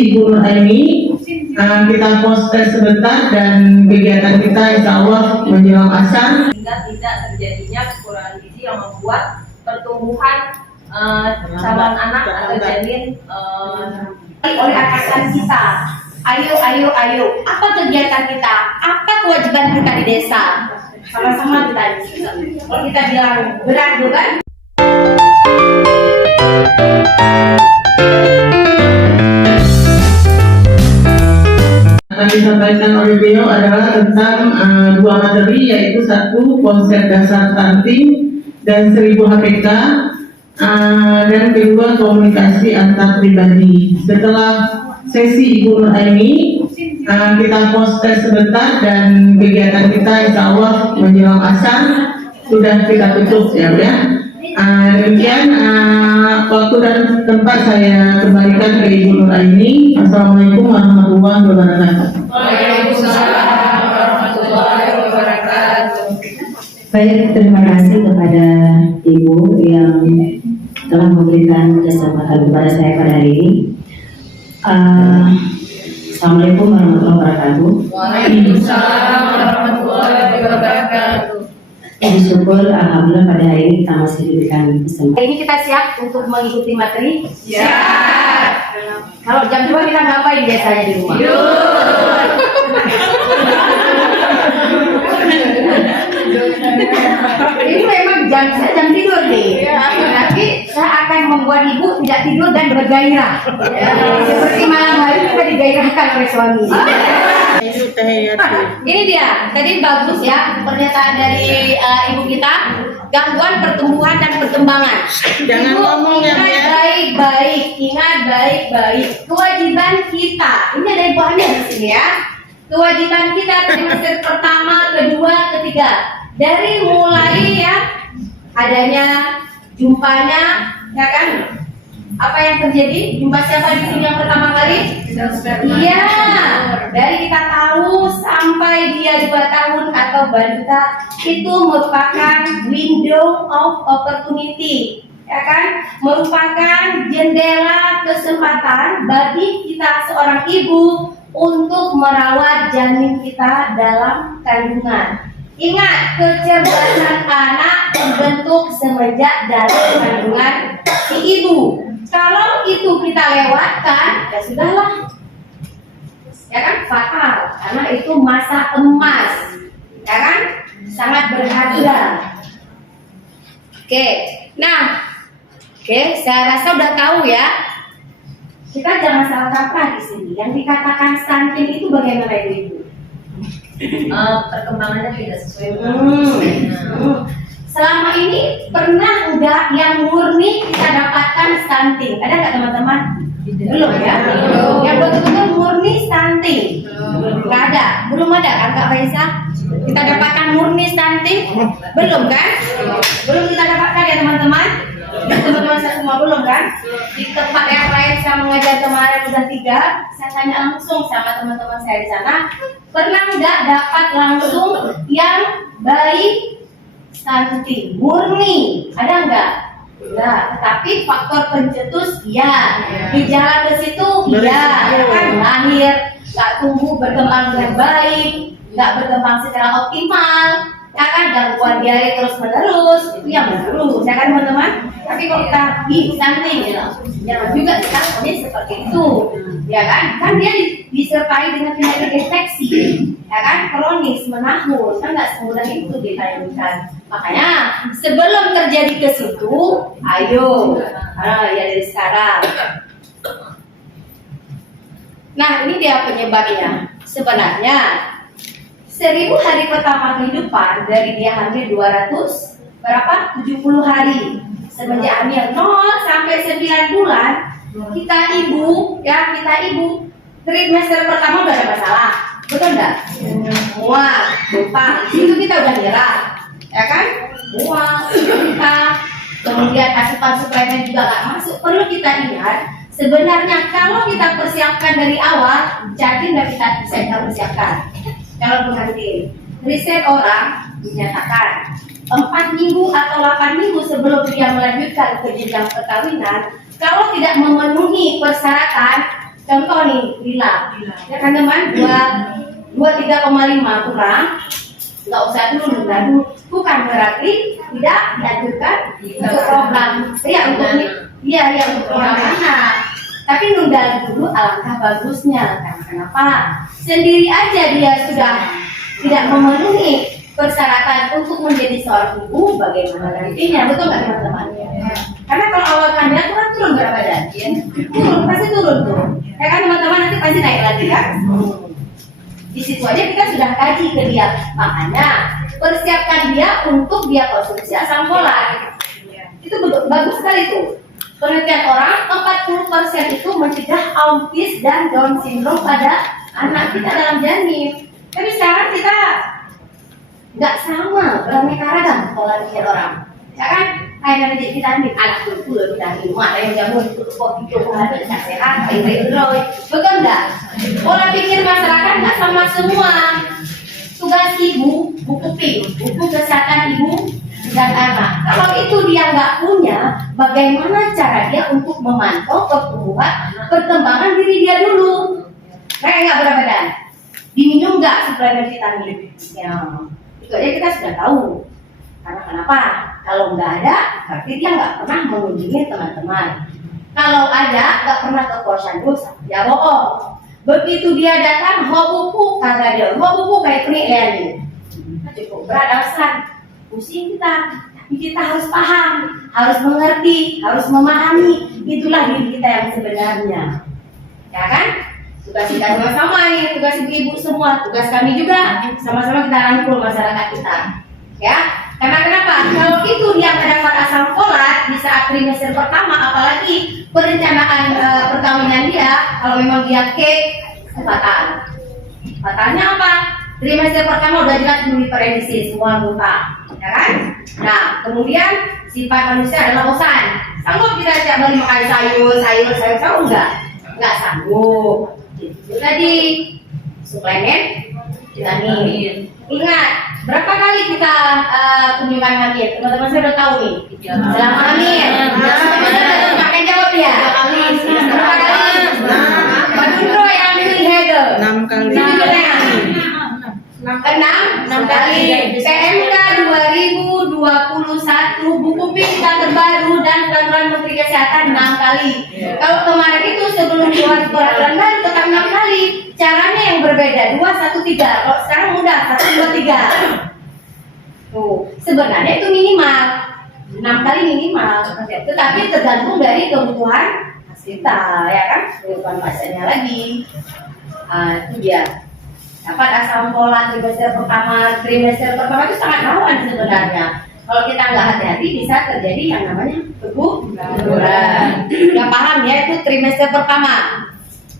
Ibu Nur Aini, kita proses sebentar dan kegiatan kita insya Allah menjelang asar. Sehingga tidak terjadinya kekurangan gizi yang membuat pertumbuhan calon anak atau janin oleh atasan kita. Ayo. Apa kegiatan kita? Apa kewajiban kita di desa? Sama-sama kita diskusi. Kalau kita bilang berat bukan? Yang disampaikan oleh beliau adalah tentang dua materi, yaitu satu konsep dasar stunting dan 1000 HPK, dan kedua komunikasi antar pribadi. Setelah sesi Ibu Nur Aini, kita proses sebentar dan kegiatan kita insya Allah menjelang asar sudah kita tutup ya Bu ya. Demikian waktu dan tempat saya kembalikan ke Ibu Nur Aini. Assalamualaikum warahmatullahi wabarakatuh. Waalaikumsalam warahmatullahi wabarakatuh. Baik, terima kasih kepada Ibu yang telah memberikan kesempatan kepada saya pada hari ini. Assalamualaikum warahmatullahi wabarakatuh. Waalaikumsalam warahmatullahi wabarakatuh. Bersyukur alhamdulillah pada hari ini kita masih diberikan kesempatan. Hari ini kita siap untuk mengikuti materi? Siap. Kalau jam 2 kita ngapain biasanya di rumah? Ini memang jam tidur nih. Tapi saya akan membuat ibu tidak tidur dan bergairah. Seperti malam hari kita digairahkan oleh suami. Ini dia, tadi bagus ya pernyataan dari ibu kita, gangguan pertumbuhan dan perkembangan. Jangan Ibu, ngomong ya, Bu, ya. ingat baik-baik kewajiban kita. Ini ada ibuannya di sini ya. Kewajiban kita trimester pertama, kedua, ketiga. Dari mulai ya adanya jumpanya, ya kan? Apa yang terjadi? Jumpa siapa di sini yang pertama kali? Iya, dari kita tahu sampai dia 2 tahun atau balita itu merupakan window of opportunity, ya kan? Merupakan jendela kesempatan bagi kita seorang ibu untuk merawat janin kita dalam kandungan. Ingat, kecerdasan anak terbentuk semenjak dalam kandungan si ibu. Kalau itu kita lewatkan, ya sudahlah, ya kan, fatal, karena itu masa emas, ya kan, sangat berharga. Oke, saya rasa udah tahu ya. Kita jangan salah kaprah di sini. Yang dikatakan stunting itu bagaimana ibu? Perkembangannya tidak sesuai. Selama ini pernah enggak yang murni kita dapatkan stunting? Ada nggak teman-teman? Belum ya? Belum. Yang betul-betul murni stunting? Nggak ada. Belum ada kan Kak Faisa? Kita dapatkan murni stunting? Belum kan? Belum kita dapatkan ya teman-teman? Teman-teman saya semua belum kan? Di tempat yang lain saya mengajar kemarin udah 3. Saya tanya langsung sama teman-teman saya di sana, pernah nggak dapat langsung yang baik stunting murni? Ada nggak? Enggak, tetapi faktor pencetus ya, gejala ke situ ya, kan lahir nggak tumbuh berkembang dengan baik, nggak berkembang secara optimal, ya kan, gangguan diare terus menerus, itu yang menerus, ya kan teman-teman. Tapi kalau kita stunting, jangan juga kita seperti itu, ya kan dia disertai dengan penyakit infeksi, ya kan, kronis menahun, kan nggak semudah itu ditayangkan. Makanya sebelum terjadi ke situ, ayo, ya dari sekarang. Nah, ini dia penyebabnya. Sebenarnya 1000 hari pertama kehidupan dari dia hamil 70 hari. Semenjak hamil 0 sampai 9 bulan, kita ibu trimester pertama udah ada masalah. Betul enggak? Mual, lupa. Itu kita udah nyerah. Ya kan? Mual, lupa. Kemudian asupan suplemen juga nggak masuk. Perlu kita ingat, sebenarnya kalau kita persiapkan dari awal, janin nggak bisa kita persiapkan. Kalau berhenti, riset orang dinyatakan 4 minggu atau 8 minggu sebelum dia melanjutkan ke jenjang perkawinan, kalau tidak memenuhi persyaratan Contoh nih, Lila. Ya kan teman, 23,5 kurang, nggak usah dulu nunda dulu. Bukan berarti tidak dianjurkan untuk program, ya untuk untuk program anak. Tapi nunda dulu alangkah bagusnya. Karena kenapa? Sendiri aja dia sudah tidak memenuhi persyaratan untuk menjadi seorang ibu, bagaimana nantinya, betul nggak teman-teman? Karena kalau awal kandungan itu kan turun berat badan, ya? Turun, pasti turun tuh. Ya kan teman-teman, nanti pasti naik lagi kan? Di situ aja kita sudah kaji ke dia, makanya persiapkan dia untuk dia konsumsi asam folat. Itu bagus sekali tuh. Penelitian orang 40% itu mencegah autis dan Down syndrome pada anak kita dalam janin. Tapi sekarang kita nggak sama, beraneka ragam pola pikir orang, ya kan? Kayak dari vitamin, anak dulu vitamin, ada yang jamu itu kopi ada yang sehat, betul nggak? Pola pikir masyarakat nggak sama semua. Tugas ibu, buku PIM, buku kesehatan ibu dan anak. Kalau itu dia nggak punya, bagaimana cara dia untuk memantau perkembangan diri dia dulu? Kayak nggak berat badan, diminum nggak suplemen vitamin? Ya, itu aja kita sudah tahu. Karena kenapa? Kalau nggak ada, berarti dia nggak pernah mengunjungi teman-teman. Kalau ada, nggak pernah ke posyandu, ya bohong. Begitu dia datang, hobuku kagak ada, hobuku kayak penilaian. Cukup beralasan, pusing kita. Tapi kita harus paham, harus mengerti, harus memahami. Itulah diri kita yang sebenarnya, ya kan? Tugas kita sama-sama nih, tugas ibu-ibu semua, tugas kami juga sama-sama kita rangkul masyarakat kita, ya. Karena kenapa? Kalau itu dia mendapat asam folat di saat trimester pertama, apalagi perencanaan perkawinan dia, kalau memang dia fatal. Fatalnya apa? Trimester pertama udah jelas prediksi semua buta, ya kan? Nah, kemudian sifat manusia adalah bosan. Sanggup kita tiap hari makan sayur enggak sanggup. Itu tadi suplemen vitamin. Ingat, berapa kali kita kunjungan hamil? Teman-teman saya udah tahu nih. Selama hamil. Makan jawab ya. Berapa kali? Pak Dundro yang ambil Hegel. 6 kali. 6 kali. PMK 2021 buku pintar terbaru dan peraturan Menteri Kesehatan 6 kali. Kalau kemarin itu sebelum keluar peraturan baru tetap 6 kali. Caranya yang berbeda 2, 1, 3. Kalau sekarang udah 1, 2, 3. Tuh, sebenarnya itu minimal 6 kali minimal. Tetapi tergantung dari kebutuhan kita, ya kan? Kebutuhan pasiennya lagi. Itu dia. Dapat asam folat trimester pertama itu sangat rawan sebenarnya. Kalau kita nggak hati-hati bisa terjadi yang namanya keguguran. Udah paham ya, itu trimester pertama.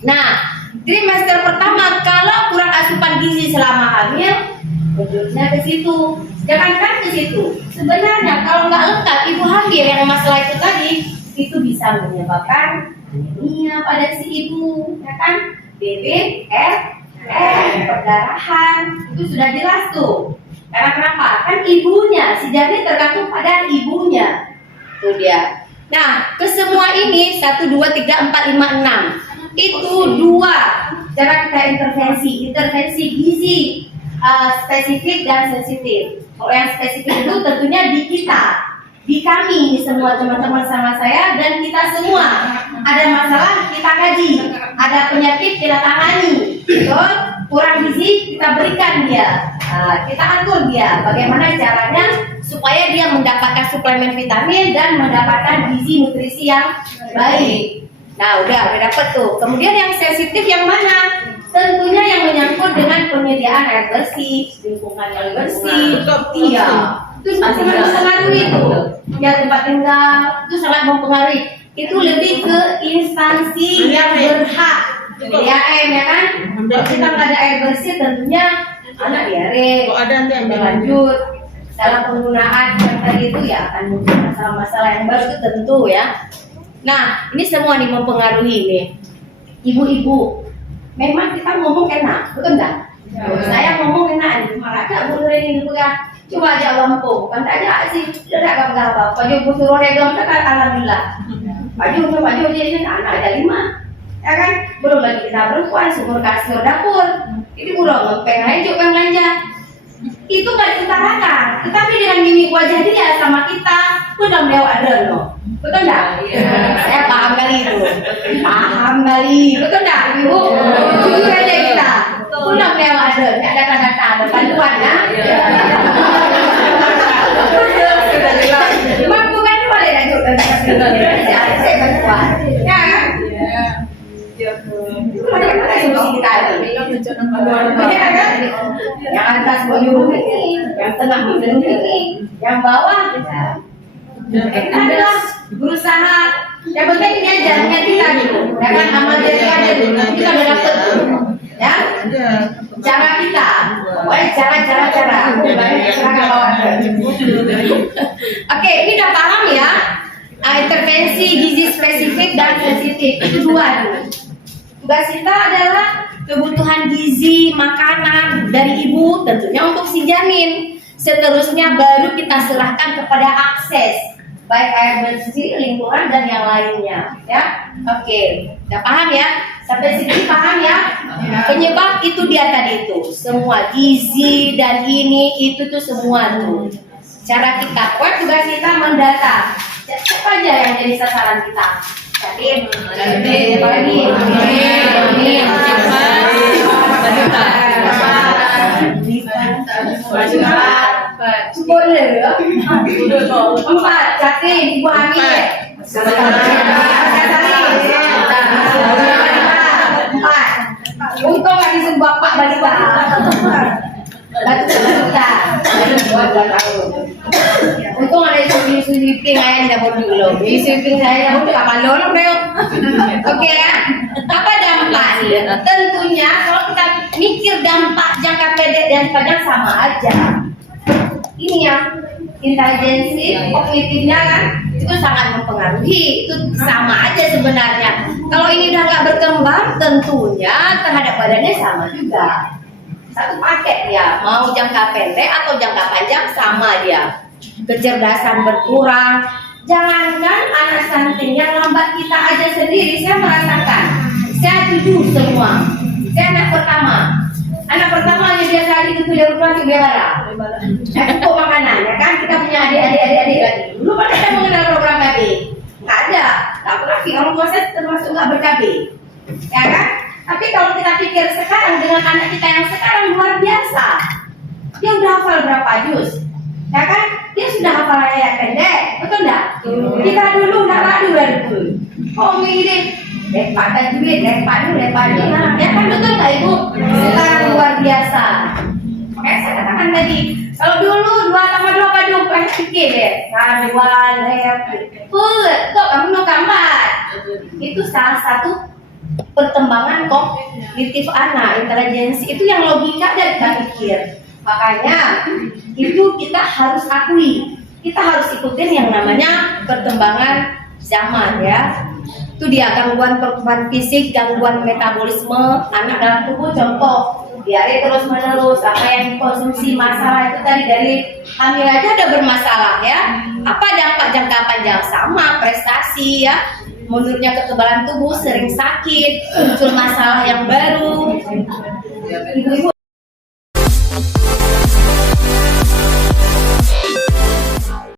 Nah, trimester pertama kalau kurang asupan gizi selama hamil, wujudnya ke situ. Jangankan ke situ. Sebenarnya kalau nggak lengkap ibu hamil yang masalah itu tadi, itu bisa menyebabkan anemia pada si ibu, ya kan? Perdarahan, itu sudah jelas tuh. Karena kenapa? Kan ibunya, si janin tergantung pada ibunya. Itu dia. Nah, ke semua ini 1, 2, 3, 4, 5, 6. Itu 2 cara kita intervensi gizi spesifik dan sensitif. Kalau yang spesifik itu tentunya di kita, di kami, di semua teman-teman sama saya dan kita semua. Ada masalah kita kaji, ada penyakit kita tangani, betul? Kurang gizi kita berikan dia, kita atur dia bagaimana caranya supaya dia mendapatkan suplemen vitamin dan mendapatkan gizi nutrisi yang baik. Nah, udah dapat tuh. Kemudian yang sensitif yang mana? Tentunya yang menyangkut dengan penyediaan air bersih, lingkungan yang bersih. Iya, itu sangat mempengaruhi itu. Ya, tempat tinggal itu sangat mempengaruhi. Itu lebih ke instansi yang berhak. PDAM, ya kan? Kalau kita nggak ada air bersih, tentunya anak diare. Lanjut. Salah penggunaan yang tadi itu ya akan muncul masalah-masalah yang baru itu tentu ya. Nah, ini semua nih mempengaruhi nih. Ibu-ibu, memang kita ngomong enak, betul nggak? Saya ngomong enak nih, malah tak boleh ini juga. Coba aja lampung, kan tak ada sih, tidak apa-apa. Paju butuh roda dong, alhamdulillah. Paju jadi anak ada 5, ya kan? belum lagi kita perempuan sumur kasur dapur. Ini kurang ngepeng aja pengen belanja. Itu nggak diutarakan, tetapi dengan mimik wajah dia sama kita udah beliau ada loh, betul nggak? Saya paham kali itu, paham kali, betul nggak ibu? Jujur aja kita, udah beliau ada, nggak ada kata-kata, ada bantuan ya. Mampu kan boleh lanjut saya bantuan, ya kan? Yang atas menyuruh ini, yang tengah menyuruh ini, yang bawah adalah berusaha. Yang penting ini aja niat kita gitu, ya kan? Amal dari ada kita udah dapet ya. Cara kita, cara. Oke, ini udah paham ya? Intervensi gizi spesifik dan sensitif itu dua dulu. Tugas kita adalah kebutuhan gizi makanan dari ibu tentunya untuk si janin. Seterusnya baru kita serahkan kepada akses baik air bersih, lingkungan dan yang lainnya ya. Oke, udah paham ya? Sampai sini paham ya? Penyebab itu dia tadi itu semua gizi dan ini itu tuh semua tuh. Cara kita tugas kita mendata siapa aja yang jadi sasaran kita. Jadi, apalagi boleh ya? 4 Jatin, ibu hamil 4 untung lagi sebuah pak balita untung ada isu ping ayah tidak boleh belum isu ping saya udah kapan bel. Oke ya, apa dampaknya? Tentunya kalau kita mikir dampak jangka pendek dan panjang sama aja. Ini yang intelijensi kognitifnya kan itu sangat mempengaruhi, itu sama aja sebenarnya. Kalau ini udah nggak berkembang tentunya terhadap badannya sama juga. Satu paket ya, mau jangka pendek atau jangka panjang sama dia. Kecerdasan berkurang. Jangankan anak stunting yang lambat kita aja sendiri, saya merasakan. Saya tujuh semua. Saya anak pertama hanya biasa aja itu dari rumah ke Bebara. Cukup makanan, ya kan? Kita punya adik-adik lagi. Dulu pada ada mengenal program KB. Nggak ada. Laki-laki orang tua saya termasuk nggak ber-KB. Ya kan? Tapi kalau kita pikir sekarang dengan anak kita yang sekarang luar biasa. Dia udah hafal berapa juz? Ya kan? Dia sudah hafal ayat pendek. Betul nggak? Kita dulu nggak ragu. Oh ini lepas duit, lepas ya kan betul nggak ibu? Sekarang luar biasa. Makanya saya katakan tadi, kalau dulu 2 tambah 2 padu, pikir deh, kok kamu mau gambar? Itu salah satu perkembangan kognitif anak, intelijensi itu yang logika dan kita pikir. Makanya itu kita harus akui, kita harus ikutin yang namanya perkembangan zaman ya. Itu dia gangguan pertumbuhan fisik, gangguan metabolisme anak dalam tubuh, contoh diare terus menerus, apa yang dikonsumsi masalah itu tadi dari hamil aja ada bermasalah ya. Apa dampak jangka panjang? Sama prestasi ya, menurutnya kekebalan tubuh, sering sakit, muncul masalah yang baru. Ibu-ibu